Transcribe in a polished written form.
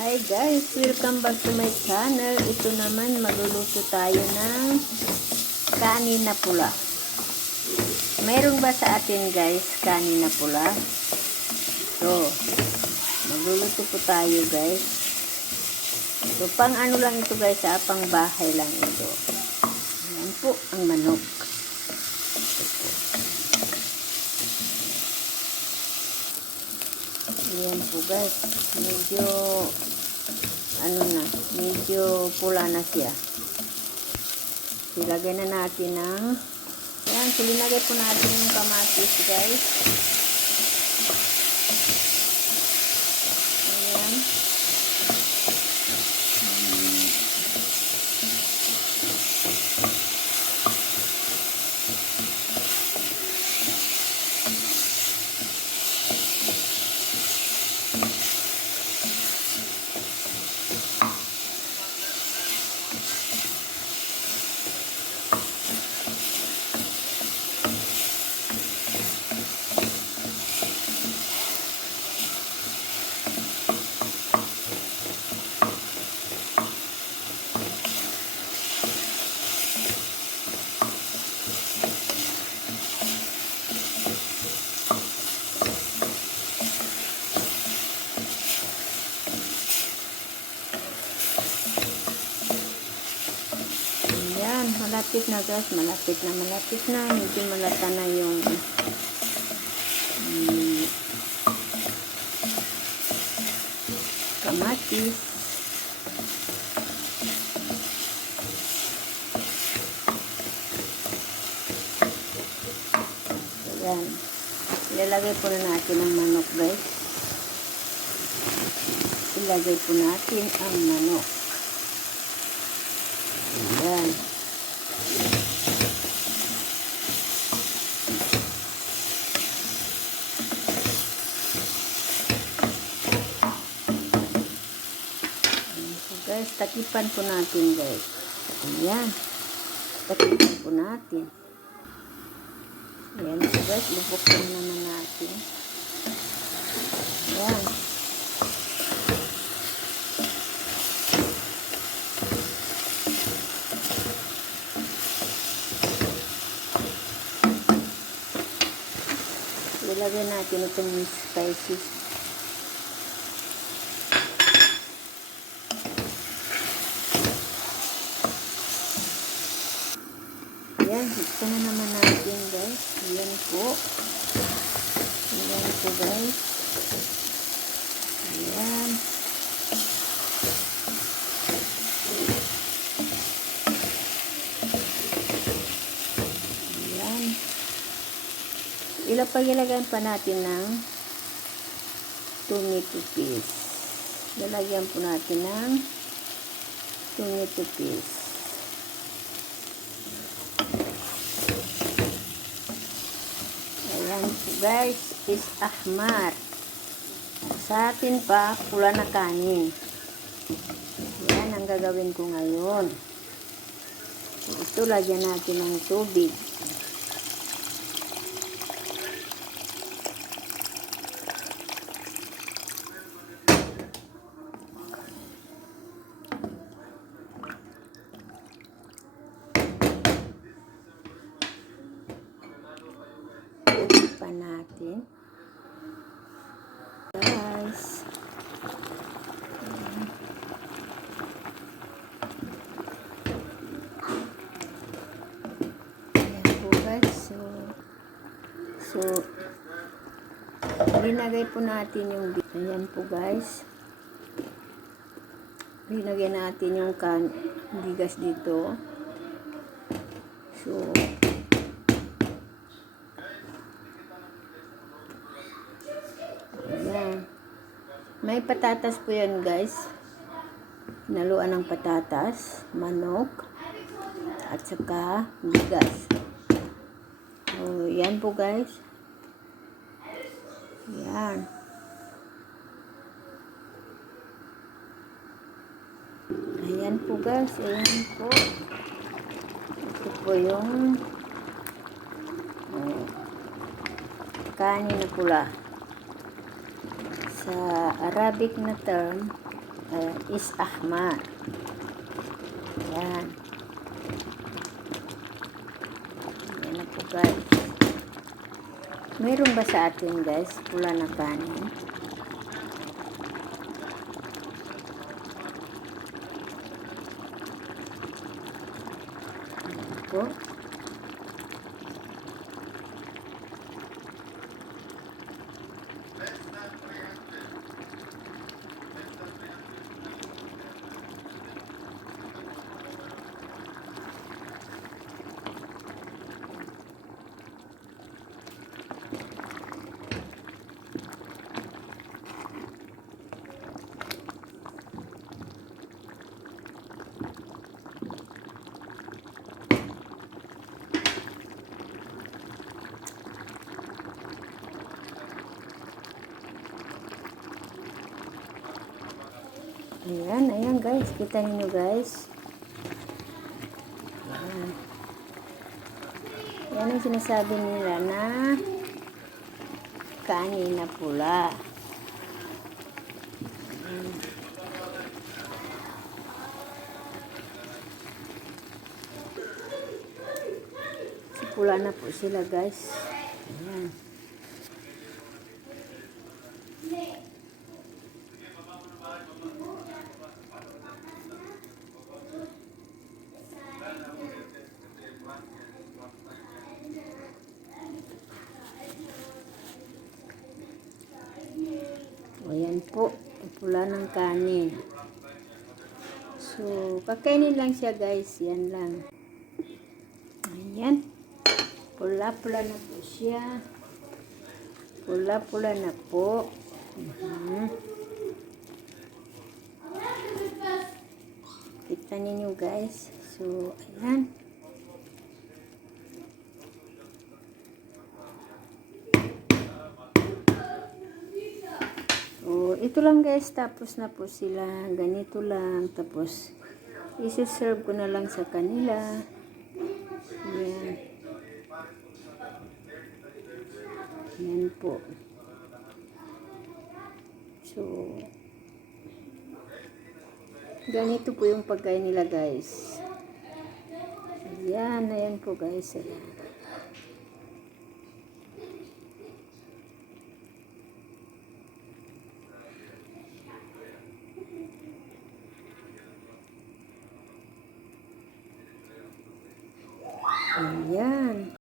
Hi guys, welcome back to my channel. Ito naman, magluluto tayo ng kanin na pula. Mayroon ba sa atin guys, kanin na pula? So, magluluto po tayo guys. So, pang ano lang ito guys, pang bahay lang ito. Yan po ang manok. Ayan po guys, medyo medyo pula na siya. Ilagay na natin ng ayan, so linagay po natin yung kamatis guys. Ayan. Malapit na guys, malapit na, medyo malata na yung kamatis. Ayan, ilalagay po na natin ang manok guys. Ilagay po natin ang manok. Ayan. Guys, takipan po natin guys. Ayan. Takipan po natin. Ayan po guys, lubok na naman natin. Ayan. Ilagay natin itong spices. Ayan, higsa na naman natin guys. Ayan po. Ayan po guys. Ayan. Ayan. Ilagyan pa natin ng tomato paste. Lalagyan po natin ng tomato paste. Ayan po guys, is ahmar. Sa atin pa, pula na kanin. Yan ang gagawin ko ngayon. Ito, lagyan natin ng tubig. Natin guys. Ayan po guys, so linagay po natin yung ayan po guys, linagay natin yung bigas dito. So may patatas po yan guys. Naluan ng patatas, manok, at saka bigas. So, yan po guys. Yan. Ayan po guys. Ayan po. Ito po yung kanin na pula. Sa Arabic na term, is ahmar. Yan. Yan na po guys. Mayroon ba sa atin guys pula na kanin? Yan po. Ayan, ayan guys. Kita niyo guys. Ayan. Yan ang sinasabi nila na kanin na pula. Ayan. So, pula na po sila guys. Ayan. Ayan po, pula ng kanin. So, kakainin lang siya guys. Yan lang. Ayan. Pula-pula na po siya. Pula-pula na po. Kita ninyo guys. So, ayan. So, ito lang guys. Tapos na po sila. Ganito lang. Tapos, isi-serve ko na lang sa kanila. Ayan. Ayan po. So, ganito po yung pagkain nila guys. Ayan. Ayan po guys. Ayan. Ayan.